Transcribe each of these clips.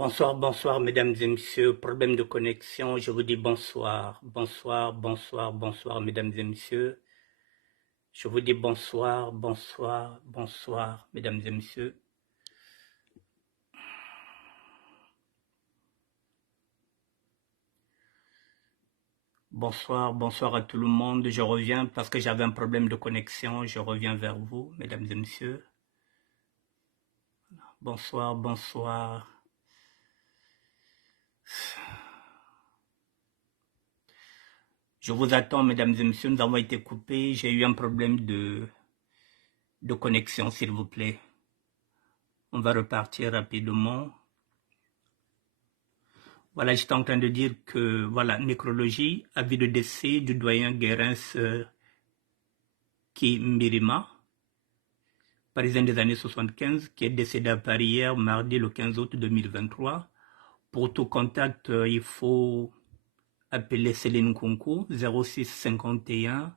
Bonsoir, bonsoir, mesdames et messieurs. Problème de connexion, je vous dis bonsoir, bonsoir, bonsoir, bonsoir, mesdames et messieurs. Je vous dis bonsoir, bonsoir, bonsoir, mesdames et messieurs. Bonsoir, bonsoir à tout le monde. Je reviens parce que j'avais un problème de connexion. Je reviens vers vous, mesdames et messieurs. Bonsoir, bonsoir. Je vous attends, mesdames et messieurs. Nous avons été coupés. J'ai eu un problème de connexion, s'il vous plaît. On va repartir rapidement. Voilà, j'étais en train de dire que, voilà, nécrologie, avis de décès du doyen Guérens Mbirima, parisien des années 75, qui est décédé à Paris hier, mardi le 15 août 2023. Pour tout contact, il faut appeler Céline Kunku, 06 51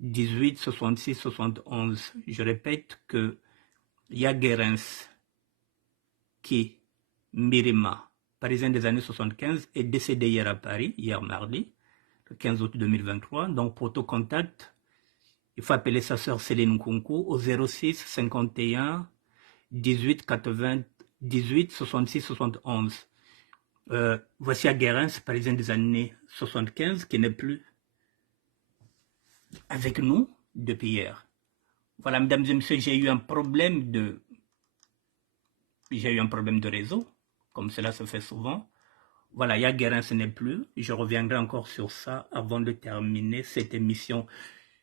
18 66 71. Je répète que Guérens Mbirima, parisien des années 75, est décédé hier à Paris, hier mardi, le 15 août 2023. Donc, pour tout contact, il faut appeler sa sœur Céline Kunku au 06 51 18 80 18 66 71. Voici Guérens, parisien des années 75, qui n'est plus avec nous depuis hier. Voilà, mesdames et messieurs, j'ai eu un problème de réseau, comme cela se fait souvent. Voilà, Guérens n'est plus. Je reviendrai encore sur ça avant de terminer cette émission.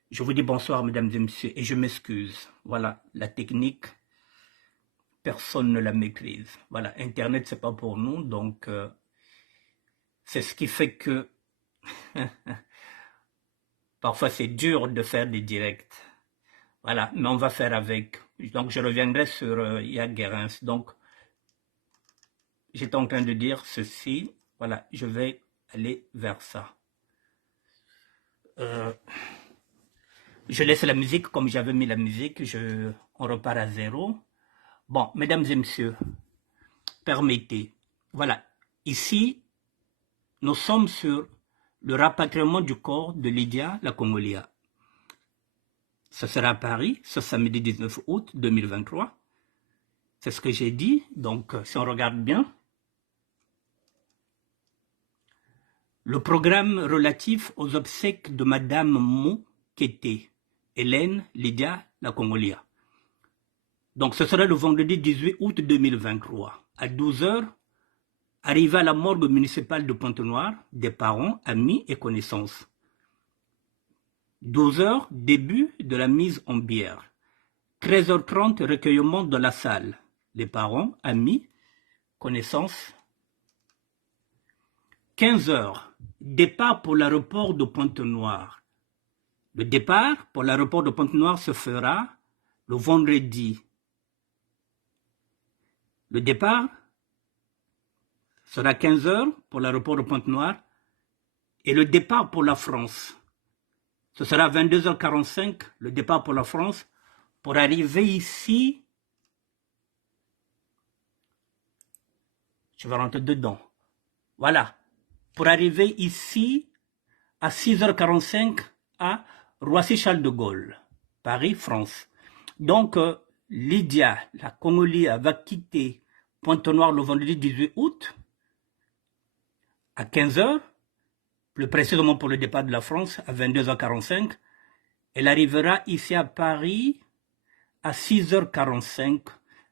Je vous dis bonsoir, mesdames et messieurs, et je m'excuse. Voilà, la technique, personne ne la maîtrise. Voilà, Internet, c'est pas pour nous, donc c'est ce qui fait que parfois c'est dur de faire des directs. Voilà, mais on va faire avec. Donc, je reviendrai sur Guérens. Donc, j'étais en train de dire ceci. Voilà, je vais aller vers ça. Je laisse la musique comme j'avais mis la musique. On repart à zéro. Bon, mesdames et messieurs, permettez. Voilà, ici, nous sommes sur le rapatriement du corps de Lydia la Congolia. Ce sera à Paris, ce samedi 19 août 2023. C'est ce que j'ai dit. Donc, si on regarde bien, le programme relatif aux obsèques de Madame Moukete, Hélène Lydia la Congolia. Donc, ce sera le vendredi 18 août 2023, à 12 h, arrivée à la morgue municipale de Pointe-Noire, des parents, amis et connaissances. 12 h, début de la mise en bière. 13 h 30, recueillement dans la salle. Les parents, amis, connaissances. 15 h, départ pour l'aéroport de Pointe-Noire. Le départ pour l'aéroport de Pointe-Noire se fera le vendredi. Le départ sera 15 h pour l'aéroport de Pointe-Noire et le départ pour la France. Ce sera 22 h 45, le départ pour la France, pour arriver ici. Je vais rentrer dedans. Voilà. Pour arriver ici à 6 h 45 à Roissy-Charles de Gaulle, Paris, France. Donc, Lydia, la Congolia, va quitter Pointe-Noire le vendredi 18 août à 15 h, plus précisément pour le départ de la France, à 22 h 45. Elle arrivera ici à Paris à 6 h 45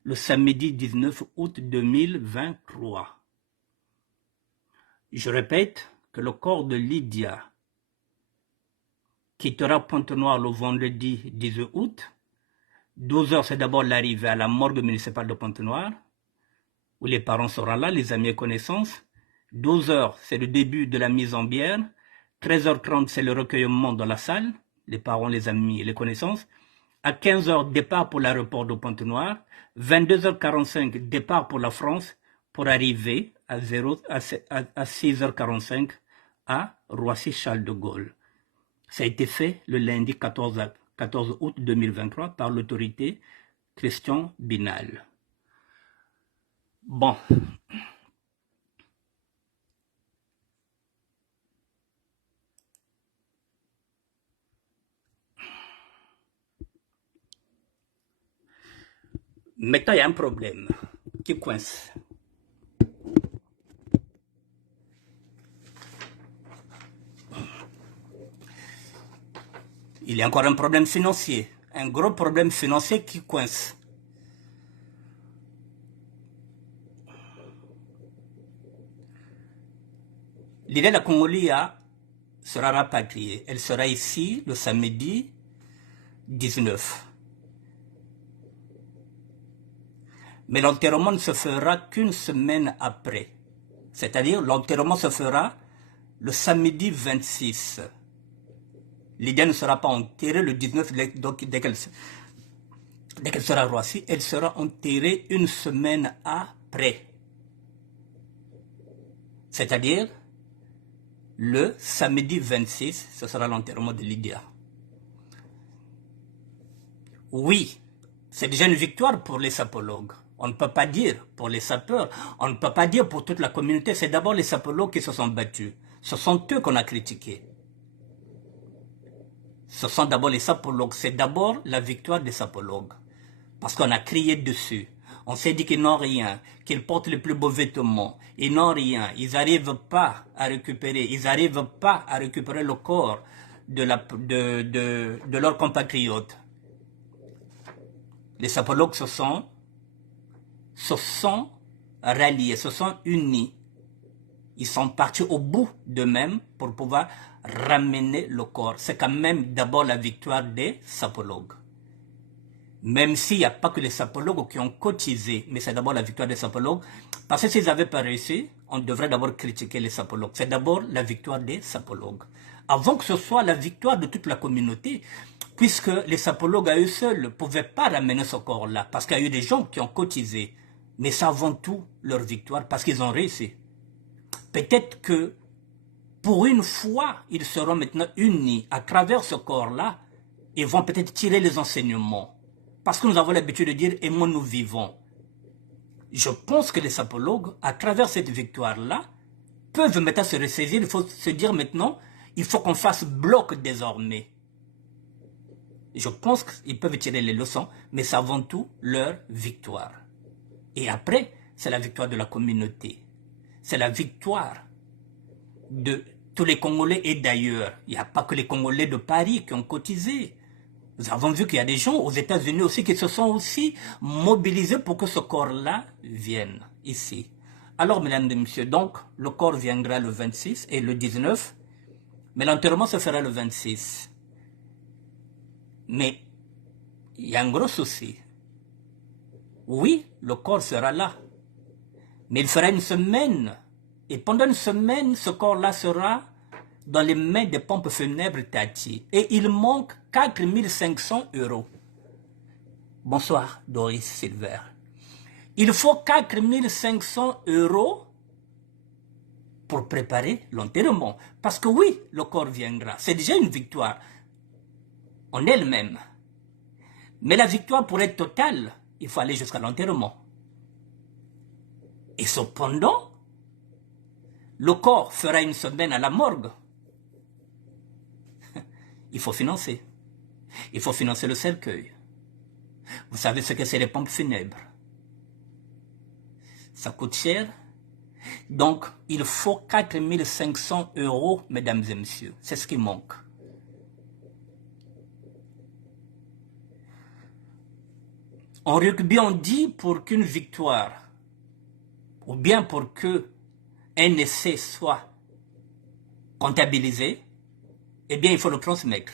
le samedi 19 août 2023. Je répète que le corps de Lydia quittera Pointe-Noire le vendredi 18 août. 12 h, c'est d'abord l'arrivée à la morgue municipale de Pointe-Noire, où les parents seront là, les amis et connaissances. 12 h, c'est le début de la mise en bière. 13 h 30, c'est le recueillement dans la salle, les parents, les amis et les connaissances. À 15 h, départ pour l'aéroport de Pointe-Noire. 22 h 45, départ pour la France, pour arriver à 6 h 45 à Roissy-Charles de Gaulle. Ça a été fait le lundi 14 août 2023 par l'autorité Christian Binal. Bon, Maintenant, il y a un problème qui coince. Il y a encore un problème financier, un gros problème financier qui coince. L'idée de la Congolia sera rapatriée. Elle sera ici le samedi 19. Mais l'enterrement ne se fera qu'une semaine après. C'est-à-dire, l'enterrement se fera le samedi 26. L'idée ne sera pas enterrée le 19, donc dès qu'elle sera à Roissy, elle sera enterrée une semaine après. C'est-à-dire, le samedi 26, ce sera l'enterrement de Lydia. Oui, c'est déjà une victoire pour les sapologues. On ne peut pas dire pour les sapeurs, on ne peut pas dire pour toute la communauté, c'est d'abord les sapologues qui se sont battus. Ce sont eux qu'on a critiqués. Ce sont d'abord les sapologues, c'est d'abord la victoire des sapologues. Parce qu'on a crié dessus. On s'est dit qu'ils n'ont rien, qu'ils portent les plus beaux vêtements. Ils n'ont rien, ils n'arrivent pas à récupérer, le corps de leurs compatriotes. Les sapologues se sont ralliés, se sont unis. Ils sont partis au bout d'eux-mêmes pour pouvoir ramener le corps. C'est quand même d'abord la victoire des sapologues. Même s'il n'y a pas que les sapologues qui ont cotisé, mais c'est d'abord la victoire des sapologues. Parce que s'ils n'avaient pas réussi, on devrait d'abord critiquer les sapologues. C'est d'abord la victoire des sapologues. Avant que ce soit la victoire de toute la communauté, puisque les sapologues à eux seuls ne pouvaient pas ramener ce corps-là, parce qu'il y a eu des gens qui ont cotisé. Mais c'est avant tout leur victoire, parce qu'ils ont réussi. Peut-être que, pour une fois, ils seront maintenant unis à travers ce corps-là, et vont peut-être tirer les enseignements. Parce que nous avons l'habitude de dire « aimons, nous vivons ». Je pense que les sapologues, à travers cette victoire-là, peuvent maintenant se ressaisir. Il faut se dire maintenant, il faut qu'on fasse bloc désormais. Je pense qu'ils peuvent tirer les leçons, mais c'est avant tout leur victoire. Et après, c'est la victoire de la communauté. C'est la victoire de tous les Congolais et d'ailleurs. Il n'y a pas que les Congolais de Paris qui ont cotisé. Nous avons vu qu'il y a des gens aux États-Unis aussi qui se sont aussi mobilisés pour que ce corps-là vienne ici. Alors, mesdames et messieurs, donc, le corps viendra le 26 et le 19, mais l'enterrement se fera le 26. Mais, il y a un gros souci. Oui, le corps sera là, mais il fera une semaine. Et pendant une semaine, ce corps-là sera dans les mains des pompes funèbres Tati. Et il manque 4500 €. Bonsoir, Doris Silver. Il faut 4500 € pour préparer l'enterrement. Parce que oui, le corps viendra. C'est déjà une victoire en elle-même. Mais la victoire, pour être totale, il faut aller jusqu'à l'enterrement. Et cependant, le corps fera une semaine à la morgue. Il faut financer. Il faut financer le cercueil. Vous savez ce que c'est les pompes funèbres. Ça coûte cher. Donc, il faut 4500 €, mesdames et messieurs. C'est ce qui manque. En rugby, on dit pour qu'une victoire, ou bien pour qu'un essai soit comptabilisé, eh bien, il faut le transmettre.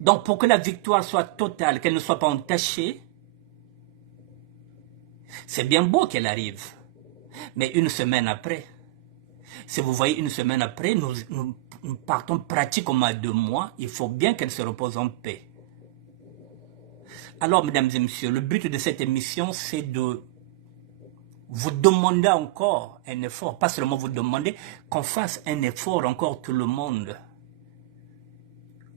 Donc, pour que la victoire soit totale, qu'elle ne soit pas entachée, c'est bien beau qu'elle arrive. Mais une semaine après, si vous voyez une semaine après, nous partons pratiquement à 2 mois, il faut bien qu'elle se repose en paix. Alors, mesdames et messieurs, le but de cette émission, c'est de vous demander encore un effort, pas seulement vous demander, qu'on fasse un effort encore tout le monde.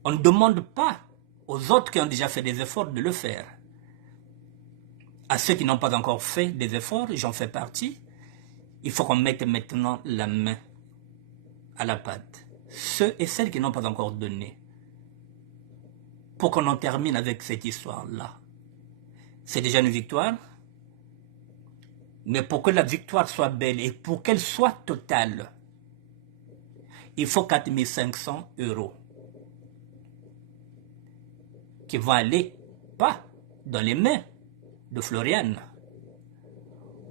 On ne demande pas aux autres qui ont déjà fait des efforts de le faire. À ceux qui n'ont pas encore fait des efforts, j'en fais partie, il faut qu'on mette maintenant la main à la pâte. Ceux et celles qui n'ont pas encore donné. Pour qu'on en termine avec cette histoire-là. C'est déjà une victoire, Mais pour que la victoire soit belle et pour qu'elle soit totale, il faut 4500 € qui vont aller pas dans les mains de Floriane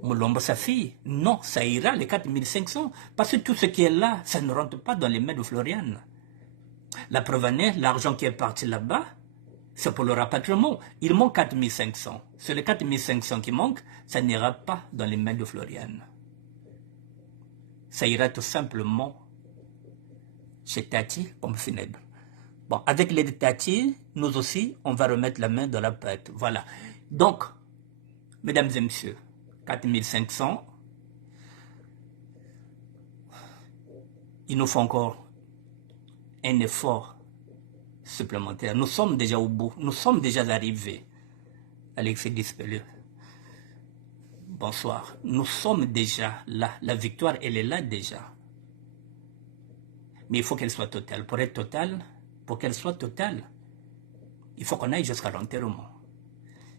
Mulombo, sa fille. Non, ça ira, les 4500. Parce que tout ce qui est là, ça ne rentre pas dans les mains de Floriane. La preuve en est, l'argent qui est parti là-bas, c'est pour le rapatriement. Il manque 4500. Sur les 4500 qui manquent, ça n'ira pas dans les mains de Floriane. Ça ira tout simplement chez Tati, pomme funèbre. Bon, avec l'aide de Tati, nous aussi, on va remettre la main dans la pâte. Voilà. Donc, mesdames et messieurs, 4500, il nous faut encore un effort supplémentaire. Nous sommes déjà au bout. Nous sommes déjà arrivés. Alexis Dispelé, bonsoir. Nous sommes déjà là. La victoire, elle est là déjà. Mais il faut qu'elle soit totale. Pour être totale, pour qu'elle soit totale, il faut qu'on aille jusqu'à l'enterrement.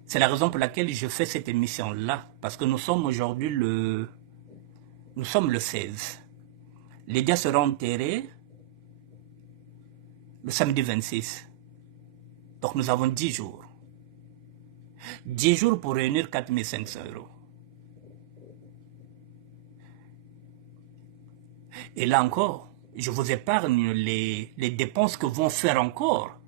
C'est la raison pour laquelle je fais cette émission-là. Parce que nous sommes aujourd'hui Nous sommes le 16. Lydia sera enterrée le samedi 26. Donc nous avons 10 jours. 10 jours pour réunir 4500 €. Et là encore, je vous épargne les dépenses que vont faire encore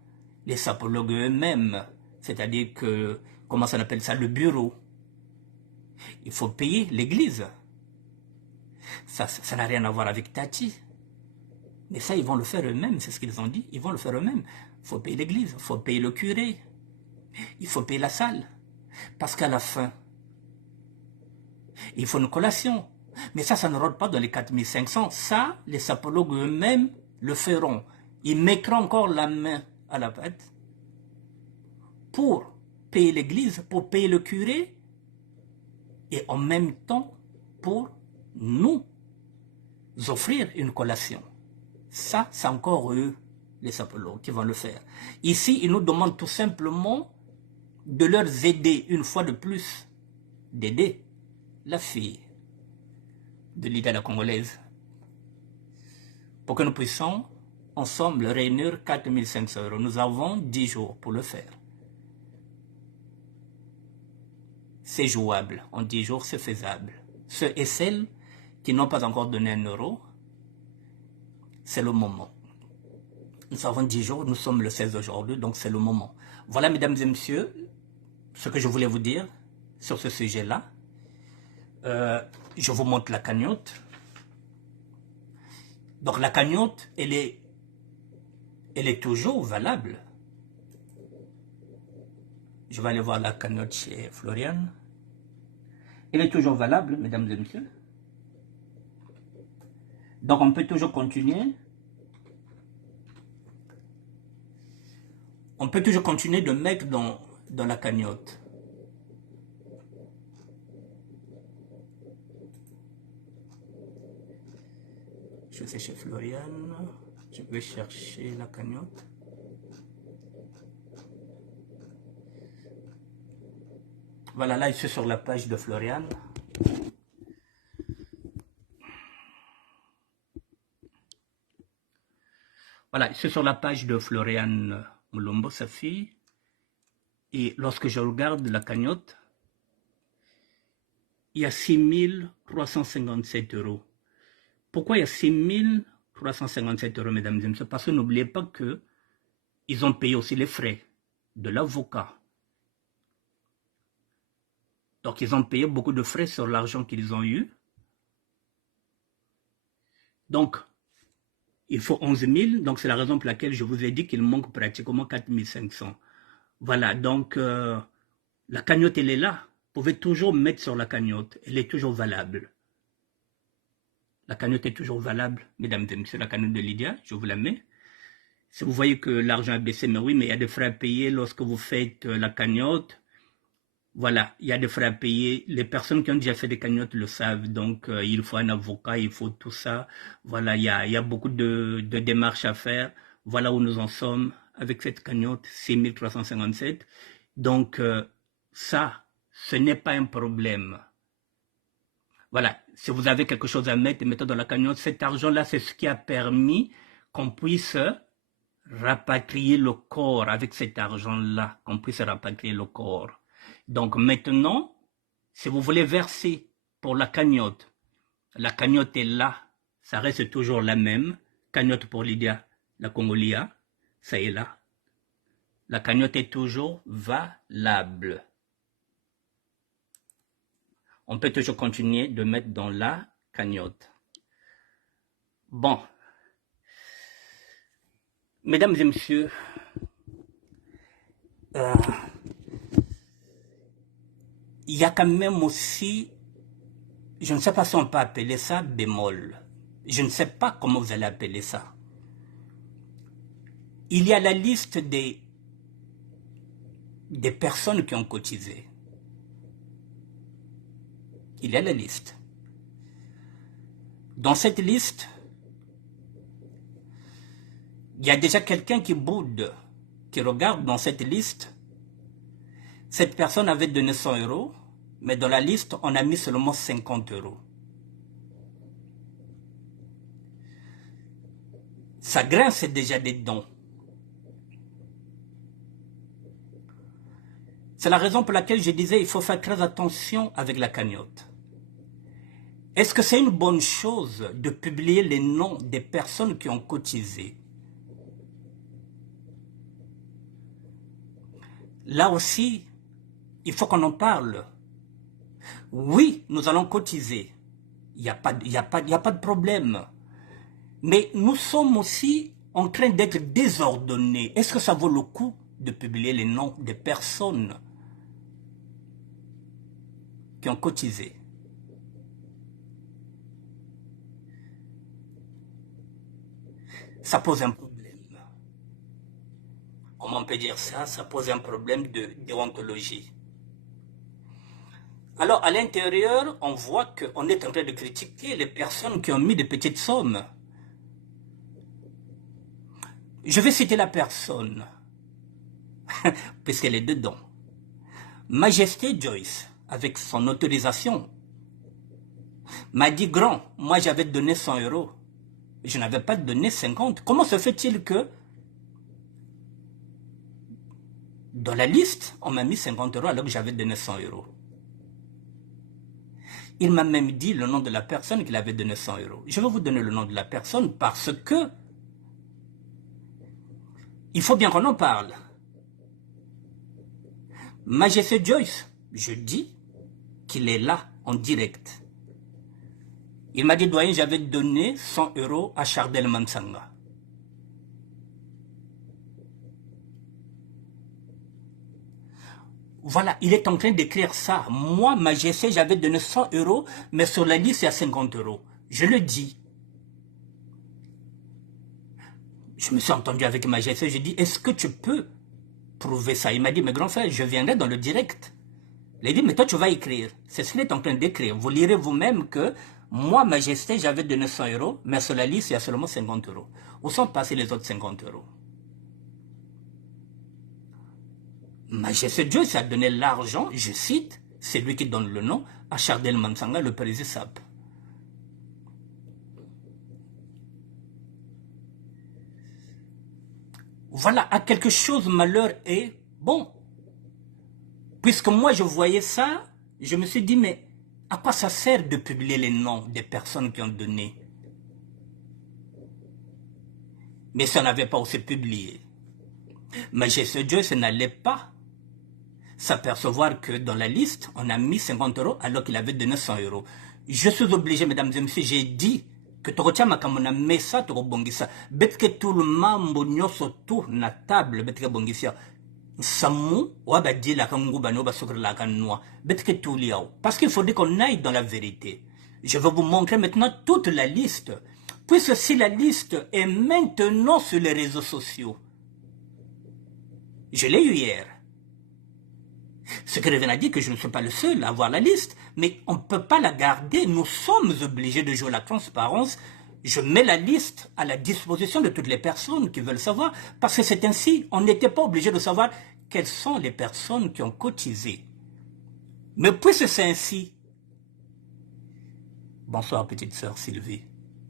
les sapologues eux-mêmes. C'est-à-dire que, comment ça appelle ça, le bureau. Il faut payer l'église. Ça n'a rien à voir avec Tati. Mais ça, ils vont le faire eux-mêmes, c'est ce qu'ils ont dit. Ils vont le faire eux-mêmes. Il faut payer l'église, il faut payer le curé, il faut payer la salle. Parce qu'à la fin, il faut une collation. Mais ça ne rentre pas dans les 4500. Ça, les sapologues eux-mêmes le feront. Ils mettront encore la main à la pâte pour payer l'église, pour payer le curé, et en même temps pour nous offrir une collation. Ça, c'est encore eux, les sapologues, qui vont le faire. Ici, ils nous demandent tout simplement de leur aider, une fois de plus, d'aider la fille de Lydia la Congolaise, pour que nous puissions ensemble réunir 4500 €. Nous avons 10 jours pour le faire. C'est jouable. En 10 jours, c'est faisable. Ceux et celles qui n'ont pas encore donné 1 euro, c'est le moment. Nous avons 10 jours, nous sommes le 16 aujourd'hui, donc c'est le moment. Voilà, mesdames et messieurs, ce que je voulais vous dire sur ce sujet-là. Je vous montre la cagnotte. Donc la cagnotte, elle est toujours valable. Je vais aller voir la cagnotte chez Floriane. Elle est toujours valable, mesdames et messieurs. Donc on peut toujours continuer. On peut toujours continuer de mettre dans la cagnotte. Je vais chez Floriane. Je vais chercher la cagnotte. Voilà, là, je suis sur la page de Floriane. Voilà, je suis sur la page de Floriane Mulombo, sa fille. Et lorsque je regarde la cagnotte, il y a 6357 €. Pourquoi il y a 6357 €, mesdames et messieurs? Parce que n'oubliez pas qu'ils ont payé aussi les frais de l'avocat. Donc, ils ont payé beaucoup de frais sur l'argent qu'ils ont eu. Donc, il faut 11 000. Donc, c'est la raison pour laquelle je vous ai dit qu'il manque pratiquement 4500. Voilà, donc, la cagnotte, elle est là. Vous pouvez toujours mettre sur la cagnotte. Elle est toujours valable. La cagnotte est toujours valable, mesdames et messieurs. La cagnotte de Lydia, je vous la mets. Si vous voyez que l'argent a baissé, mais oui, mais il y a des frais à payer lorsque vous faites la cagnotte. Voilà, il y a des frais à payer. Les personnes qui ont déjà fait des cagnottes le savent. Donc, il faut un avocat, il faut tout ça. Voilà, il y a beaucoup de démarches à faire. Voilà où nous en sommes avec cette cagnotte, 6357. Donc, ça, ce n'est pas un problème. Voilà, si vous avez quelque chose à mettre, mettez dans la cagnotte. Cet argent-là, c'est ce qui a permis qu'on puisse rapatrier le corps avec cet argent-là, qu'on puisse rapatrier le corps. Donc maintenant, si vous voulez verser pour la cagnotte est là, ça reste toujours la même. Cagnotte pour Lydia, la Congolia, ça est là. La cagnotte est toujours valable. On peut toujours continuer de mettre dans la cagnotte. Bon. Mesdames et messieurs, il y a quand même aussi, je ne sais pas si on peut appeler ça bémol. Je ne sais pas comment vous allez appeler ça. Il y a la liste des personnes qui ont cotisé. Il y a la liste. Dans cette liste, il y a déjà quelqu'un qui boude, qui regarde dans cette liste. Cette personne avait donné 100 euros, mais dans la liste, on a mis seulement 50 euros. Ça grince déjà des dons. C'est la raison pour laquelle je disais qu'il faut faire très attention avec la cagnotte. Est-ce que c'est une bonne chose de publier les noms des personnes qui ont cotisé? Là aussi, il faut qu'on en parle. Oui, nous allons cotiser. Il n'y a pas de problème. Mais nous sommes aussi en train d'être désordonnés. Est-ce que ça vaut le coup de publier les noms des personnes qui ont cotisé? Ça pose un problème. Comment on peut dire ça? Ça pose un problème de déontologie. Alors, à l'intérieur, on voit qu'on est en train de critiquer les personnes qui ont mis des petites sommes. Je vais citer la personne, puisqu'elle est dedans. Majesté Joyce, avec son autorisation, m'a dit, grand, moi j'avais donné 100 euros. Je n'avais pas donné 50. Comment se fait-il que dans la liste, on m'a mis 50 euros alors que j'avais donné 100 euros? Il m'a même dit le nom de la personne qui avait donné 100 euros. Je vais vous donner le nom de la personne parce que il faut bien qu'on en parle. Majesté Joyce, je dis qu'il est là, en direct. Il m'a dit, doyen, j'avais donné 100 euros à Chardel Mansanga. Voilà, il est en train d'écrire ça. Moi, Majesté, j'avais donné 100 euros, mais sur la liste, il y a 50 euros. Je le dis. Je me suis entendu avec Majesté, je dis, est-ce que tu peux prouver ça? Il m'a dit, mais grand frère, je viendrai dans le direct. Il a dit, mais toi, tu vas écrire. C'est ce qu'il est en train d'écrire. Vous lirez vous-même que moi, Majesté, j'avais donné 100 euros, mais sur la liste, il y a seulement 50 euros. Où sont passés les autres 50 euros? Majesté Joyce a donné l'argent, je cite, c'est lui qui donne le nom, à Chardel Mansanga, le président SAP. Voilà, à quelque chose, malheur est bon. Puisque moi, je voyais ça, je me suis dit, mais à quoi ça sert de publier les noms des personnes qui ont donné? Mais ça n'avait pas aussi publié. Majesté Joyce n'allait pas s'apercevoir que dans la liste, on a mis 50 euros alors qu'il avait donné 100 euros. Je suis obligé, mesdames et messieurs, j'ai dit que Torotia Makamona Mesa Torobongisa, betke tout le mambo nyoso tout na table, betke bongisia. Samu, wabadi la kangubano basokre la kannoa, betke tout liao. Parce qu'il faudrait qu'on aille dans la vérité. Je vais vous montrer maintenant toute la liste. Puisque si la liste est maintenant sur les réseaux sociaux, je l'ai eu hier. Ce que Reven a dit que je ne suis pas le seul à avoir la liste, mais on ne peut pas la garder. Nous sommes obligés de jouer la transparence. Je mets la liste à la disposition de toutes les personnes qui veulent savoir, parce que c'est ainsi. On n'était pas obligé de savoir quelles sont les personnes qui ont cotisé. Mais puisque c'est ainsi, Bonsoir, petite sœur Sylvie.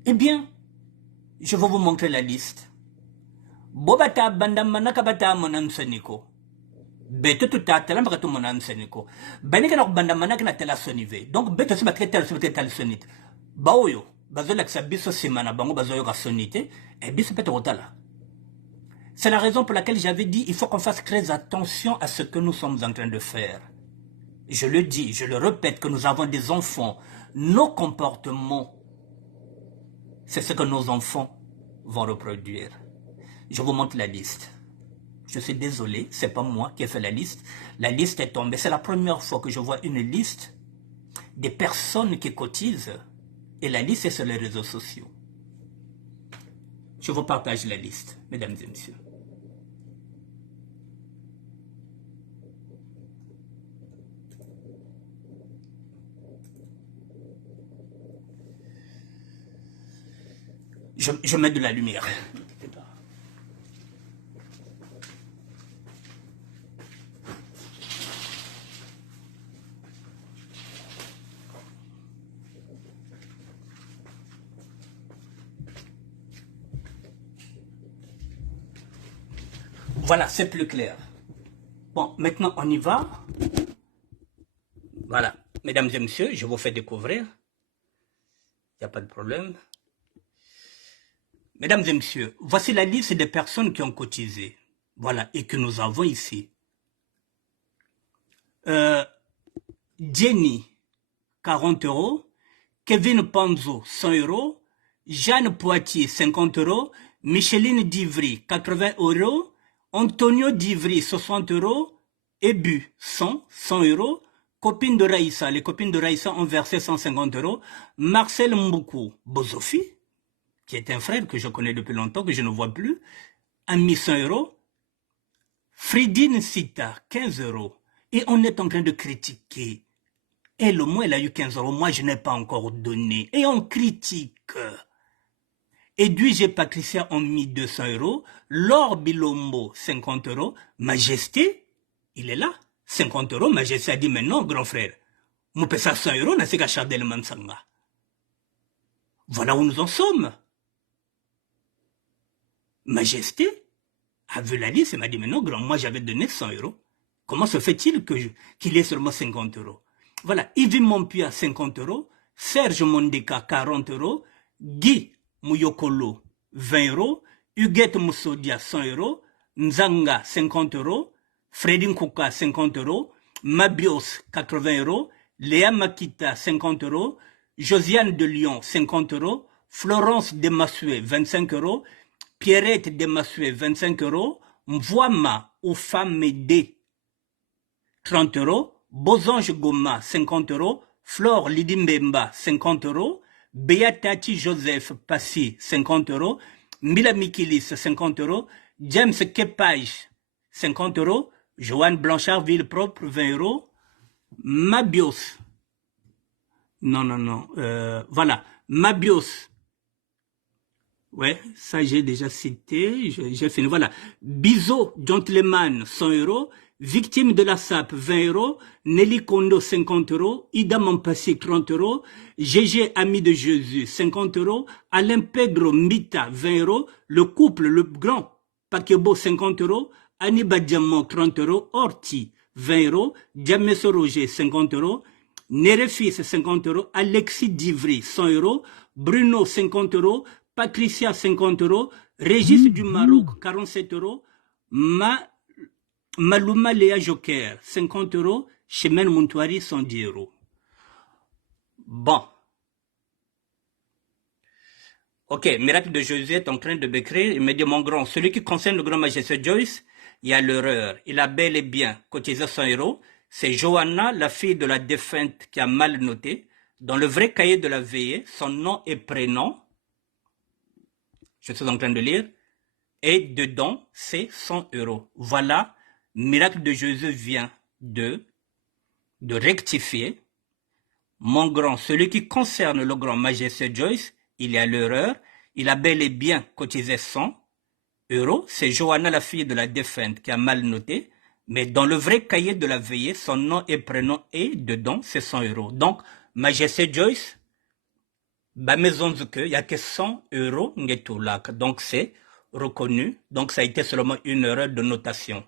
Eh bien, je vais vous montrer la liste. Bobata bandamana kabata monanseniko. Beto tuta telam bakato monanseniko. Bani kana bandamana kana tela sonive. Donc beto se battre tel se tel sonite. Baoyo, bazo laksa biso semana bango bazo yo sonite et biso peto rotala. C'est la raison pour laquelle j'avais dit il faut qu'on fasse très attention à ce que nous sommes en train de faire. Je le dis, je le répète, que nous avons des enfants. Nos comportements, c'est ce que nos enfants vont reproduire. Je vous montre la liste. Je suis désolé, c'est pas moi qui ai fait la liste. La liste est tombée. C'est la première fois que je vois une liste des personnes qui cotisent. Et la liste est sur les réseaux sociaux. Je vous partage la liste, mesdames et messieurs. Je mets de la lumière. Voilà, c'est plus clair. Bon, maintenant on y va. Voilà, mesdames et messieurs, je vous fais découvrir. Il n'y a pas de problème. Mesdames et messieurs, voici la liste des personnes qui ont cotisé. Voilà, et que nous avons ici. Jenny, 40 €. Kevin Panzo, 100 €. Jeanne Poitier, 50 €. Micheline Divry, 80 €. Antonio Divry, 60 €. Ebu, 100 €. Copine de Raïssa, les copines de Raïssa ont versé 150 €. Marcel Mboukou, Bozofi, qui est un frère que je connais depuis longtemps, que je ne vois plus, a mis 100 €. Fridine Sita, 15 €. Et on est en train de critiquer. Elle, au moins, elle a eu 15 €. Moi, je n'ai pas encore donné. Et on critique. Edwige et Patricia ont mis 200 €. Laure Bilombo, 50 €. Majesté, il est là. 50 €. Majesté a dit, mais non, grand frère. Mon pesa 100 €, n'a pas Chardel Mansanga. Voilà où nous en sommes. Majesté a vu la liste et m'a dit, mais non, grand, moi j'avais donné 100 €. Comment se fait-il qu'il ait seulement 50 €? Voilà, Yves Mompia, 50 €. Serge Mondeka, 40 €. Guy Mouyokolo, 20 €. Huguette Moussodia, 100 €. Nzanga, 50 €. Fredin Kouka, 50 €. Mabios, 80 €. Léa Makita, 50 €. Josiane de Lyon, 50 €. Florence Demassué, 25 €. Pierrette Demassué, 25 €. Mvoama Oufamede, 30 €. Bosange Goma, 50 €. Flore Lidimbemba, 50 €. Beatati Joseph Passy, 50 €. Mila Mikilis, 50 €. James Kepage, 50 €. Joanne Blanchard, Ville Propre, 20 €. Mabios. Non. Voilà. Mabios. Ouais, ça j'ai déjà cité. J'ai fini. Voilà. Bizo Gentleman, 100 €. Victime de la SAP, 20 €. Nelly Kondo, 50 €. Ida Mampassi, 30 €. GG Ami de Jésus, 50 €. Alain Pedro Mita, 20 €. Le couple, le grand Pakebo, 50 €. Annie Badiamon, 30 €. Orti, 20 €. Diameso Roger, 50 €. Nerefis, 50 €. Alexis Divry, 100 €. Bruno, 50 €. Patricia, 50 €. Régis du Maroc, 47 €. Malouma Léa Joker, 50 €. Chemin Montouari, 110 €. Bon. Ok, Miracle de Jésus est en train de m'écrire. Il me dit, mon grand, celui qui concerne le grand majesté Joyce, il y a l'erreur. Il a bel et bien cotisé 100 €. C'est Johanna, la fille de la défunte, qui a mal noté. Dans le vrai cahier de la veillée, son nom et prénom, je suis en train de lire, et dedans, c'est 100 €. Voilà, Miracle de Jésus vient de rectifier. Mon grand, celui qui concerne le grand majesté Joyce, il y a l'erreur. Il a bel et bien cotisé 100 €. C'est Johanna, la fille de la défunte, qui a mal noté. Mais dans le vrai cahier de la veillée, son nom et prénom est dedans, c'est 100 €. Donc, majesté Joyce, Bah, maison il y a que 100 euros, Ngetulak. Donc, c'est reconnu. Donc, ça a été seulement une erreur de notation.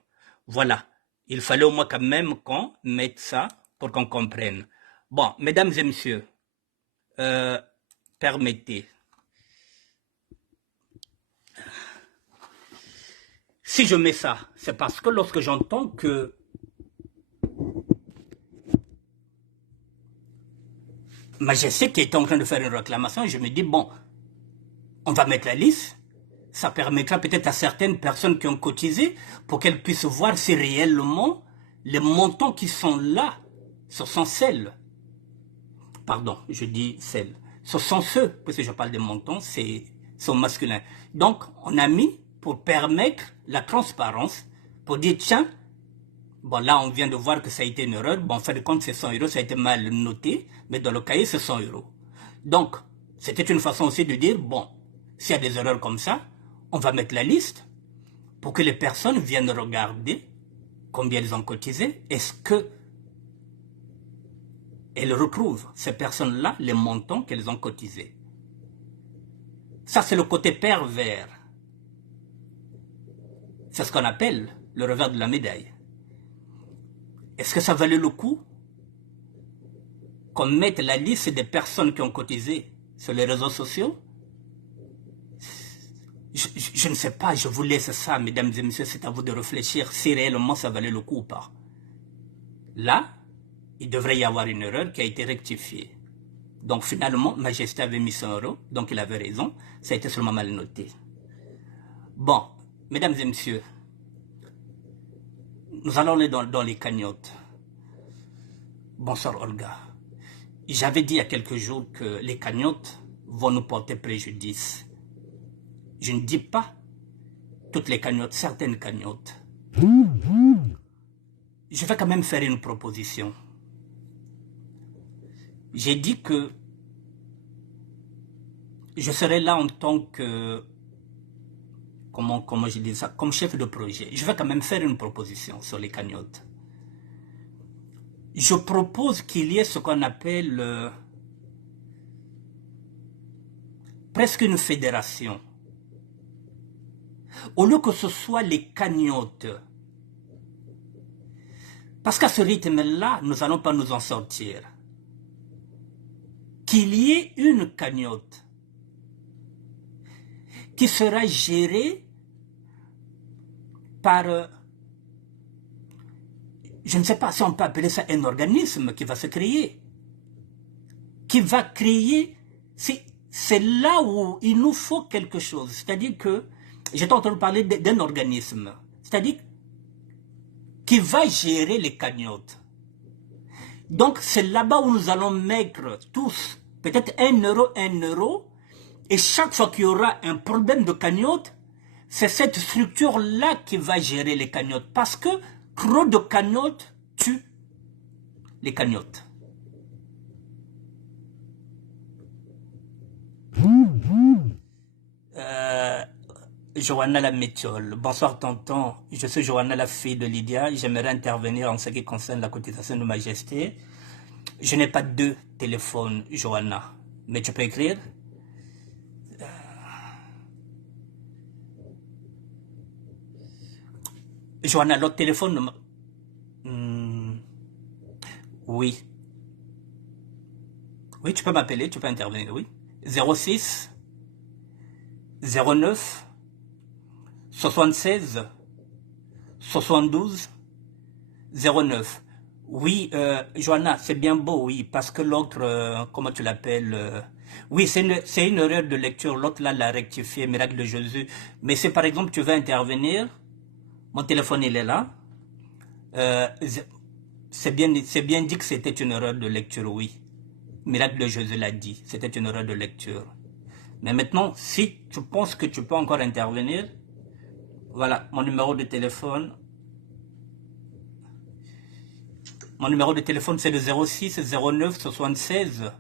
Voilà. Il fallait au moins quand même qu'on mette ça pour qu'on comprenne. Bon, mesdames et messieurs, euh, permettez. Si je mets ça, c'est parce que lorsque j'entends que Majesté qui était en train de faire une réclamation, je me dis, bon, on va mettre la liste. Ça permettra peut-être à certaines personnes qui ont cotisé pour qu'elles puissent voir si réellement les montants qui sont là, ce sont celles. Pardon, je dis celles. Ce sont ceux, parce que je parle des montants, sont masculins. Donc, on a mis pour permettre la transparence, pour dire, tiens, bon là, on vient de voir que ça a été une erreur. Bon, en fin de compte, c'est 100 euros, ça a été mal noté, mais dans le cahier, c'est 100 euros. Donc, c'était une façon aussi de dire, bon, s'il y a des erreurs comme ça, on va mettre la liste pour que les personnes viennent regarder combien elles ont cotisé. Est-ce que elles retrouvent, ces personnes-là, les montants qu'elles ont cotisés? Ça, c'est le côté pervers. C'est ce qu'on appelle le revers de la médaille. Est-ce que ça valait le coup qu'on mette la liste des personnes qui ont cotisé sur les réseaux sociaux? Je ne sais pas, je vous laisse ça, mesdames et messieurs, c'est à vous de réfléchir si réellement ça valait le coup ou pas. Là, il devrait y avoir une erreur qui a été rectifiée. Donc finalement, Majesté avait mis 100 euros, donc il avait raison, ça a été seulement mal noté. Bon, mesdames et messieurs, nous allons aller dans les cagnottes. Bonsoir Olga. J'avais dit il y a quelques jours que les cagnottes vont nous porter préjudice. Je ne dis pas toutes les cagnottes, certaines cagnottes. Je vais quand même faire une proposition. J'ai dit que je serai là en tant que, comment je dis ça, comme chef de projet. Je vais quand même faire une proposition sur les cagnottes. Je propose qu'il y ait ce qu'on appelle presque une fédération. Au lieu que ce soit les cagnottes. Parce qu'à ce rythme-là, nous n'allons pas nous en sortir. Qu'il y ait une cagnotte qui sera gérée par, je ne sais pas si on peut appeler ça un organisme qui va se créer. Qui va créer, c'est là où il nous faut quelque chose. C'est-à-dire que, j'étais en train de parler d'un organisme. C'est-à-dire qui va gérer les cagnottes. Donc c'est là-bas où nous allons mettre tous, peut-être 1 euro, et chaque fois qu'il y aura un problème de cagnotte, c'est cette structure-là qui va gérer les cagnottes. Parce que trop de cagnottes tue les cagnottes. Johanna la Métiole. Bonsoir tonton, je suis Johanna la fille de Lydia, j'aimerais intervenir en ce qui concerne la cotisation de Majesté. Je n'ai pas deux téléphones, Johanna, mais tu peux écrire. Johanna, l'autre téléphone... oui. Oui, tu peux m'appeler, tu peux intervenir, oui. 06 09 76 72 09. Oui, Johanna, c'est bien beau, oui, parce que l'autre, comment tu l'appelles oui, c'est une erreur de lecture. L'autre, là, l'a rectifié, miracle de Jésus. Mais si, par exemple, tu veux intervenir, mon téléphone, il est là. Euh, c'est bien dit que c'était une erreur de lecture, oui. Miracle de Jésus l'a dit, c'était une erreur de lecture. Mais maintenant, si tu penses que tu peux encore intervenir, voilà, mon numéro de téléphone. Mon numéro de téléphone, c'est le 06 09 76.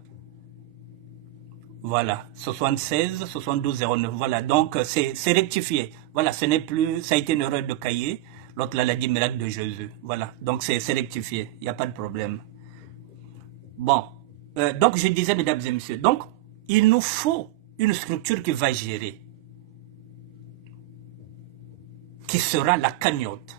Voilà, 76 72 09. Voilà, donc c'est rectifié. Voilà, ce n'est plus, ça a été une erreur de cahier. L'autre là l'a dit miracle de Jésus. Voilà, donc c'est rectifié. Il n'y a pas de problème. Bon, donc je disais, mesdames et messieurs, donc il nous faut une structure qui va gérer, qui sera la cagnotte.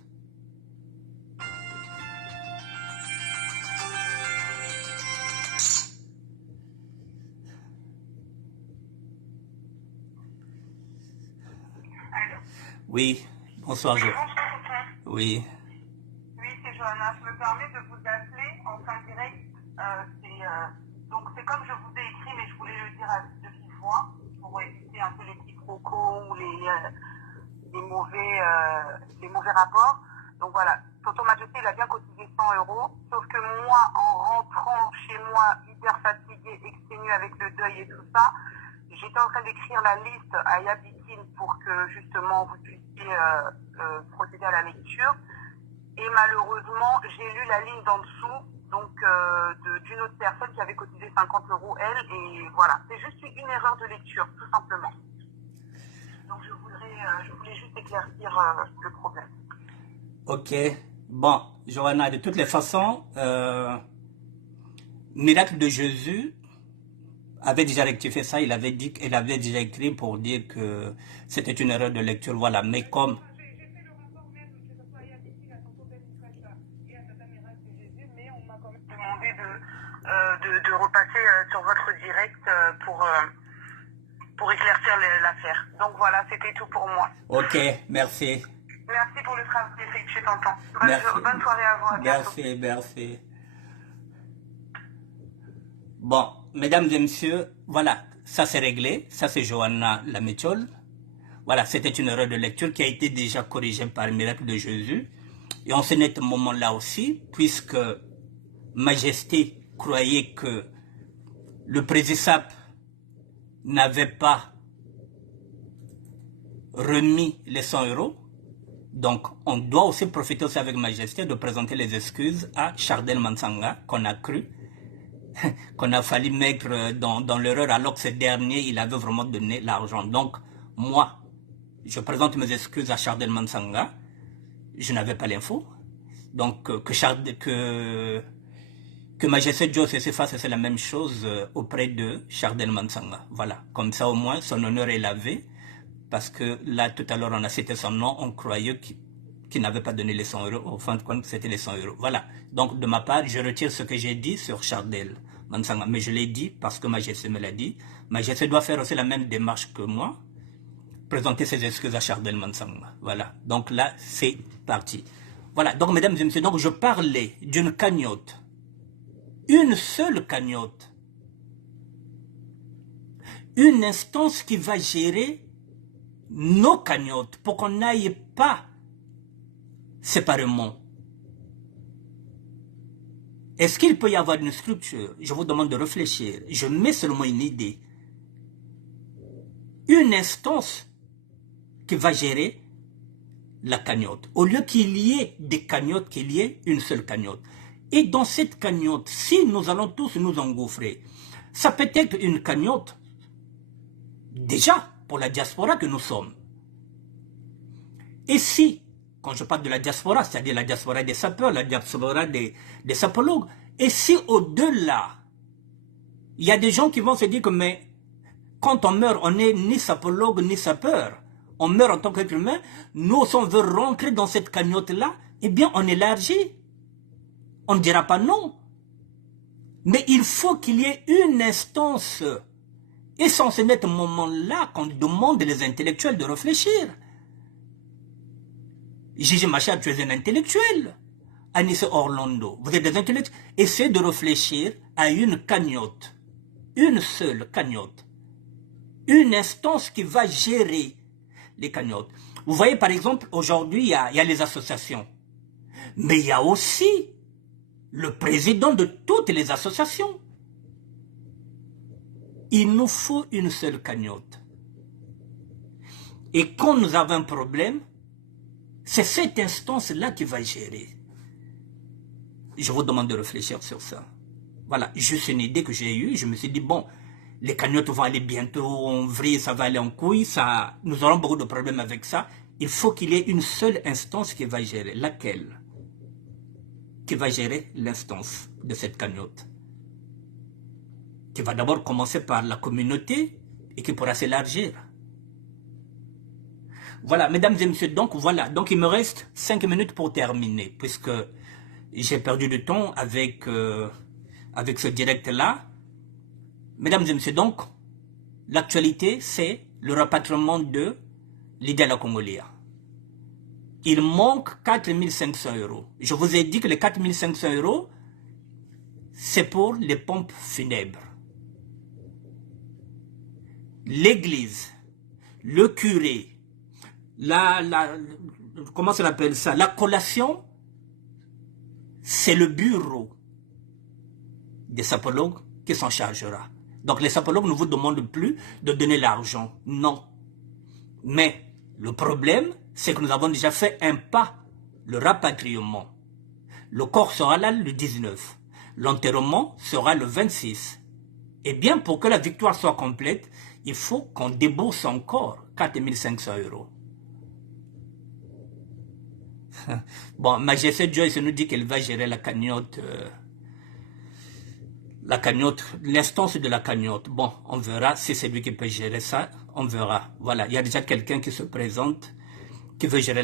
Oui, bonsoir. Oui, bonjour, tonton. Oui. Oui, c'est Johanna. Je me permets de vous appeler en fin direct. Donc, c'est comme je vous ai écrit, mais je voulais le dire de vive voix pour éviter un peu les petits crocos ou les mauvais rapports. Donc, voilà. Tonton Majesté, il a bien cotisé 100 euros. Sauf que moi, en rentrant chez moi, hyper fatiguée, exténuée avec le deuil et tout ça, j'étais en train d'écrire la liste à Yabikin pour que justement vous puissiez procéder à la lecture. Et malheureusement, j'ai lu la ligne d'en dessous, donc d'une autre personne qui avait cotisé 50 euros, elle. Et voilà, c'est juste une erreur de lecture, tout simplement. Donc je voulais juste éclaircir le problème. Ok. Bon, Johanna, de toutes les façons, Miracle de Jésus avait déjà rectifié ça, il avait déjà écrit pour dire que c'était une erreur de lecture, voilà, mais comme... J'ai fait le rapport même, que ce soit à Yabikin, à Tonton Ben Moukacha et à Tata Miracle de Jésus, mais on m'a quand même demandé de repasser sur votre direct pour éclaircir l'affaire. Donc voilà, c'était tout pour moi. Ok, merci. Merci pour le travail effectué, tonton. Bonne soirée à vous, à bientôt. Merci, merci. Bon, mesdames et messieurs, voilà, ça c'est réglé. Ça c'est Johanna Lamétiole. Voilà, c'était une erreur de lecture qui a été déjà corrigée par le miracle de Jésus. Et en ce net moment-là aussi, puisque Majesté croyait que le Présisap n'avait pas remis les 100 euros, donc on doit aussi profiter aussi avec Majesté de présenter les excuses à Chardel Mansanga, qu'on a cru qu'on a fallu mettre dans l'erreur alors que ce dernier, il avait vraiment donné l'argent. Donc, moi, je présente mes excuses à Chardel Mansanga. Je n'avais pas l'info. Donc, que Majesté Joe s'efface, c'est la même chose auprès de Chardel Mansanga. Voilà. Comme ça, au moins, son honneur est lavé. Parce que là, tout à l'heure, on a cité son nom, on croyait qu'il n'avait pas donné les 100 euros. Au fin de compte, c'était les 100 euros. Voilà. Donc, de ma part, je retire ce que j'ai dit sur Chardel Mansanga. Mais je l'ai dit parce que Majesté me l'a dit. Majesté doit faire aussi la même démarche que moi. Présenter ses excuses à Chardel Mansanga. Voilà. Donc là, c'est parti. Voilà. Donc, mesdames et messieurs, donc je parlais d'une cagnotte. Une seule cagnotte. Une instance qui va gérer nos cagnottes pour qu'on n'aille pas séparément. Est-ce qu'il peut y avoir une structure? Je vous demande de réfléchir. Je mets seulement une idée. Une instance qui va gérer la cagnotte. Au lieu qu'il y ait des cagnottes, qu'il y ait une seule cagnotte. Et dans cette cagnotte, si nous allons tous nous engouffrer, ça peut être une cagnotte déjà pour la diaspora que nous sommes. Et si, quand je parle de la diaspora, c'est-à-dire la diaspora des sapeurs, la diaspora des sapologues, et si au-delà, il y a des gens qui vont se dire que mais quand on meurt, on n'est ni sapologue ni sapeur, on meurt en tant qu'être humain, nous, si on veut rentrer dans cette cagnotte-là, eh bien on élargit. On ne dira pas non. Mais il faut qu'il y ait une instance. Et c'est en ce net moment-là qu'on demande les intellectuels de réfléchir. Gigi Machar, tu es un intellectuel. Anis Orlando, vous êtes des intellectuels. Essayez de réfléchir à une cagnotte. Une seule cagnotte. Une instance qui va gérer les cagnottes. Vous voyez, par exemple, aujourd'hui, il y a les associations. Mais il y a aussi le président de toutes les associations. Il nous faut une seule cagnotte. Et quand nous avons un problème, c'est cette instance-là qui va gérer. Je vous demande de réfléchir sur ça. Voilà, juste une idée que j'ai eue. Je me suis dit, bon, les cagnottes vont aller bientôt en vrille, ça va aller en couille, nous aurons beaucoup de problèmes avec ça. Il faut qu'il y ait une seule instance qui va gérer. Laquelle? Qui va gérer l'instance de cette cagnotte. qui va d'abord commencer par la communauté et qui pourra s'élargir. Voilà, mesdames et messieurs, donc voilà. Donc il me reste 5 minutes pour terminer, puisque j'ai perdu du temps avec, avec ce direct-là. Mesdames et messieurs, donc, l'actualité, c'est le rapatriement de Lydia La Congolia. Il manque 4500 euros. Je vous ai dit que les 4500 euros, c'est pour les pompes funèbres. L'église, le curé, comment ça s'appelle ça? La collation, c'est le bureau des sapologues qui s'en chargera. Donc les sapologues ne vous demandent plus de donner l'argent. Non. Mais le problème, c'est que nous avons déjà fait un pas, le rapatriement. Le corps sera là le 19. L'enterrement sera le 26. Et bien, pour que la victoire soit complète, il faut qu'on débourse encore 4500 euros. Bon, Majesté Joyce nous dit qu'elle va gérer la cagnotte, l'instance de la cagnotte. Bon, on verra si c'est lui qui peut gérer ça, on verra. Voilà, il y a déjà quelqu'un qui se présente, qui veut gérer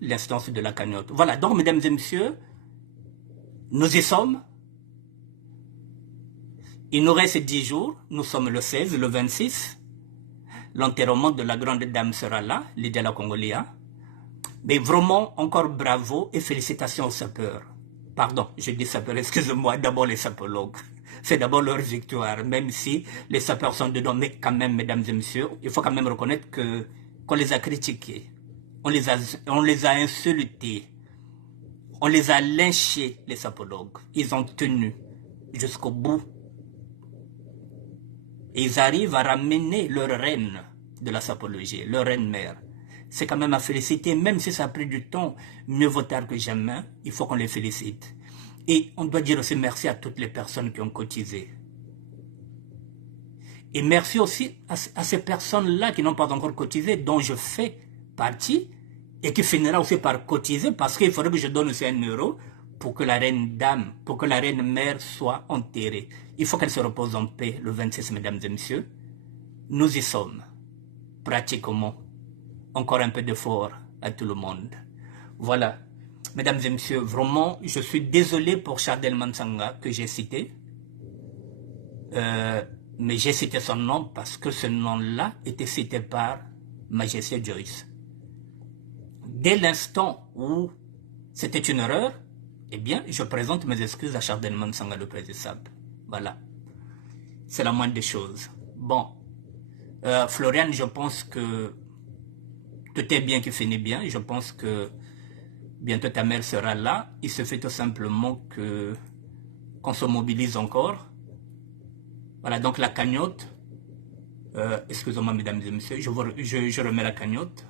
l'instance de la cagnotte. Voilà, donc mesdames et messieurs, nous y sommes. Il nous reste 10 jours, nous sommes le 16, le 26. L'enterrement de la grande dame sera là, Lydia La Congolia. Mais vraiment, encore bravo et félicitations aux sapeurs. Pardon, je dis sapeurs, excusez-moi, d'abord les sapologues. C'est d'abord leur victoire, même si les sapeurs sont dedans. Mais quand même, mesdames et messieurs, il faut quand même reconnaître qu'on les a critiqués. On les a insultés. On les a lynchés, les sapologues. Ils ont tenu jusqu'au bout. Et ils arrivent à ramener leur reine de la sapologie, leur reine mère. C'est quand même à féliciter, même si ça a pris du temps, mieux vaut tard que jamais, il faut qu'on les félicite. Et on doit dire aussi merci à toutes les personnes qui ont cotisé. Et merci aussi à ces personnes-là qui n'ont pas encore cotisé, dont je fais partie, et qui finira aussi par cotiser, parce qu'il faudrait que je donne aussi 1 euro pour que la reine dame, pour que la reine mère soit enterrée. Il faut qu'elle se repose en paix le 26, mesdames et messieurs. Nous y sommes, pratiquement. Encore un peu d'effort à tout le monde. Voilà. Mesdames et messieurs, vraiment, je suis désolé pour Chardel Mansanga que j'ai cité. Mais j'ai cité son nom parce que ce nom-là était cité par Majesté Joyce. Dès l'instant où c'était une erreur, eh bien, je présente mes excuses à Chardel Mansanga, le président. Voilà. C'est la moindre des choses. Bon. Florian, je pense que tout est bien qui finit bien. Je pense que bientôt ta mère sera là. Il se fait tout simplement qu'on se mobilise encore. Voilà, donc la cagnotte. Excusez-moi, mesdames et messieurs, je remets la cagnotte.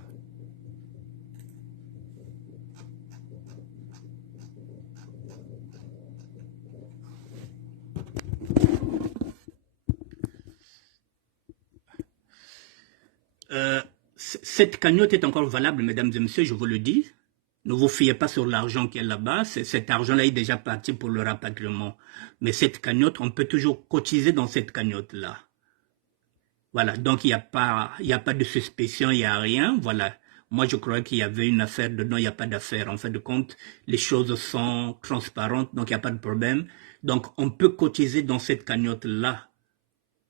Cette cagnotte est encore valable, mesdames et messieurs, je vous le dis. Ne vous fiez pas sur l'argent qui est là-bas. Cet argent-là est déjà parti pour le rapatriement. Mais cette cagnotte, on peut toujours cotiser dans cette cagnotte-là. Voilà, donc il n'y a pas de suspicion, il n'y a rien. Voilà, moi je crois qu'il y avait une affaire dedans, il n'y a pas d'affaire. En fin de compte, les choses sont transparentes, donc il n'y a pas de problème. Donc on peut cotiser dans cette cagnotte-là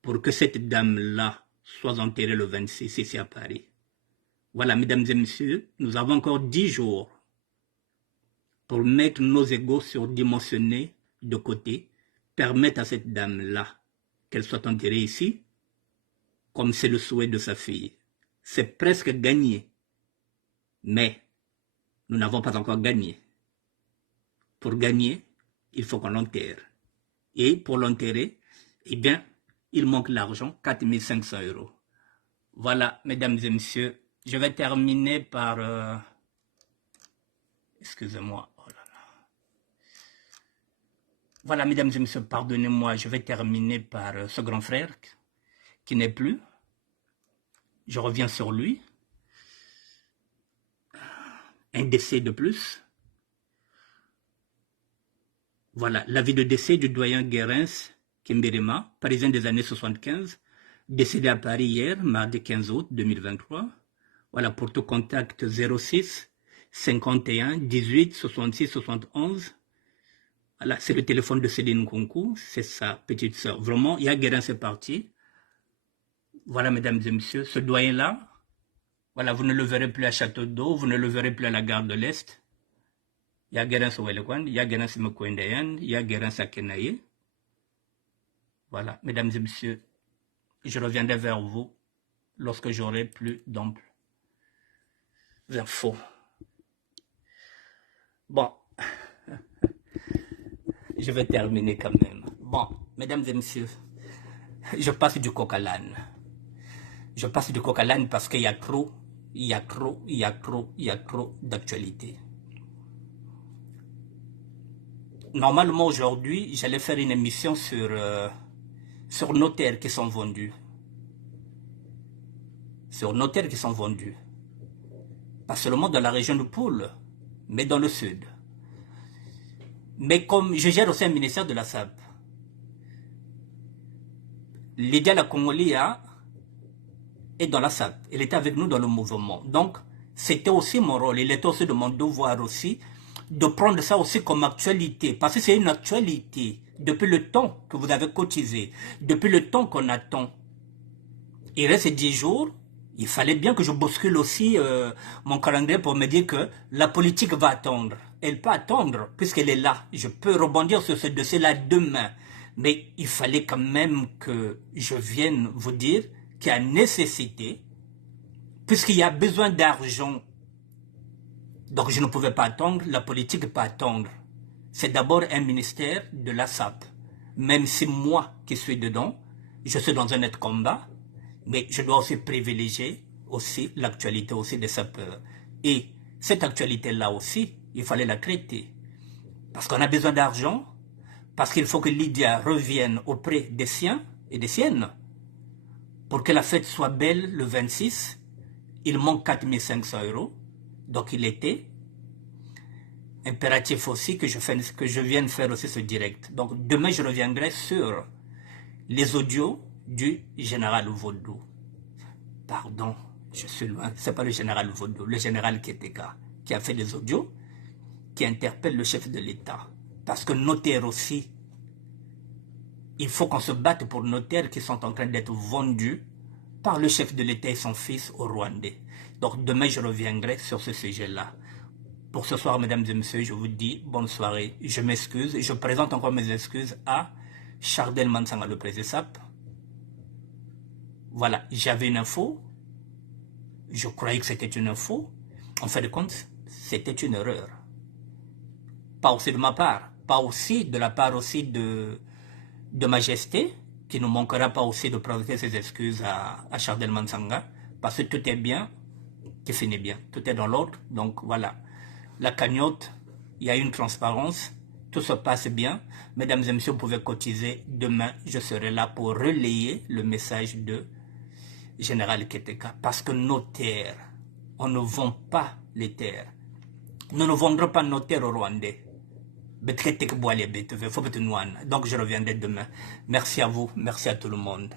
pour que cette dame-là soit enterrée le 26 ici à Paris. Voilà, mesdames et messieurs, nous avons encore 10 jours pour mettre nos égos surdimensionnés de côté, permettre à cette dame-là qu'elle soit enterrée ici, comme c'est le souhait de sa fille. C'est presque gagné. Mais nous n'avons pas encore gagné. Pour gagner, il faut qu'on l'enterre. Et pour l'enterrer, eh bien, il manque l'argent, 4500 euros. Voilà, mesdames et messieurs, je vais terminer par... Excusez-moi. Oh là là. Voilà, mesdames et messieurs, pardonnez-moi, je vais terminer par ce grand frère qui n'est plus. Je reviens sur lui. Un décès de plus. Voilà, l'avis de décès du doyen Guérens Kimbirima, parisien des années 75, décédé à Paris hier, mardi 15 août 2023. Voilà, pour tout contact 06 51 18 66 71. Voilà, c'est le téléphone de Céline Konkou, c'est sa petite sœur. Vraiment, il y a Guérin, c'est parti. Voilà, mesdames et messieurs, ce doyen-là, voilà, vous ne le verrez plus à Château d'Eau, vous ne le verrez plus à la gare de l'Est. Il y a Guérin Sowelekwan, il y a Guérin Simekwendayan, il y a Guérin Sakenaye. Voilà, mesdames et messieurs, je reviendrai vers vous lorsque j'aurai plus d'amples infos. Bon, je vais terminer quand même. Bon, mesdames et messieurs, je passe du coq à l'âne. Je passe du coq à l'âne parce qu'il y a trop d'actualité. Normalement, aujourd'hui, j'allais faire une émission sur nos terres qui sont vendues. Sur nos terres qui sont vendues. Pas seulement dans la région de Poule, mais dans le sud. Mais comme je gère aussi un ministère de la SAP, Lydia la Congolia est dans la SAP. Elle était avec nous dans le mouvement. Donc, c'était aussi mon rôle. Il était aussi de mon devoir aussi de prendre ça aussi comme actualité. Parce que c'est une actualité. Depuis le temps que vous avez cotisé, depuis le temps qu'on attend. Il reste 10 jours. Il fallait bien que je bouscule aussi mon calendrier pour me dire que la politique va attendre. Elle peut attendre puisqu'elle est là. Je peux rebondir sur ce dossier-là demain. Mais il fallait quand même que je vienne vous dire qu'il y a nécessité, puisqu'il y a besoin d'argent. Donc je ne pouvais pas attendre, la politique ne peut pas attendre. C'est d'abord un ministère de la SAP. Même si moi qui suis dedans, je suis dans un net combat, mais je dois aussi privilégier aussi l'actualité aussi des sapeurs. Et cette actualité-là aussi, il fallait la traiter. Parce qu'on a besoin d'argent, parce qu'il faut que Lydia revienne auprès des siens et des siennes. Pour que la fête soit belle le 26, il manque 4500 €. Donc il était impératif aussi que je vienne faire aussi ce direct. Donc demain, je reviendrai sur les audios du général Vaudou. Pardon, je suis loin. Ce n'est pas le général Vaudou, le général Keteka, qui a fait des audios, qui interpelle le chef de l'État. Parce que nos terres aussi, il faut qu'on se batte pour nos terres qui sont en train d'être vendues par le chef de l'État et son fils au Rwandais. Donc demain, je reviendrai sur ce sujet-là. Pour ce soir, mesdames et messieurs, je vous dis bonne soirée. Je m'excuse. Je présente encore mes excuses à Chardel Mansanga, le président SAP. Voilà, j'avais une info. Je croyais que c'était une info. En fin de compte, c'était une erreur. Pas aussi de ma part. Pas aussi de la part aussi de Majesté, qui ne manquera pas aussi de présenter ses excuses à Chardel Mansanga. Parce que tout est bien, qui finit bien. Tout est dans l'ordre. Donc voilà. La cagnotte, il y a une transparence. Tout se passe bien. Mesdames et messieurs, vous pouvez cotiser. Demain, je serai là pour relayer le message de Général Keteka. Parce que nos terres, on ne vend pas les terres. Nous ne vendrons pas nos terres au Rwandais. Donc je reviendrai demain. Merci à vous, merci à tout le monde.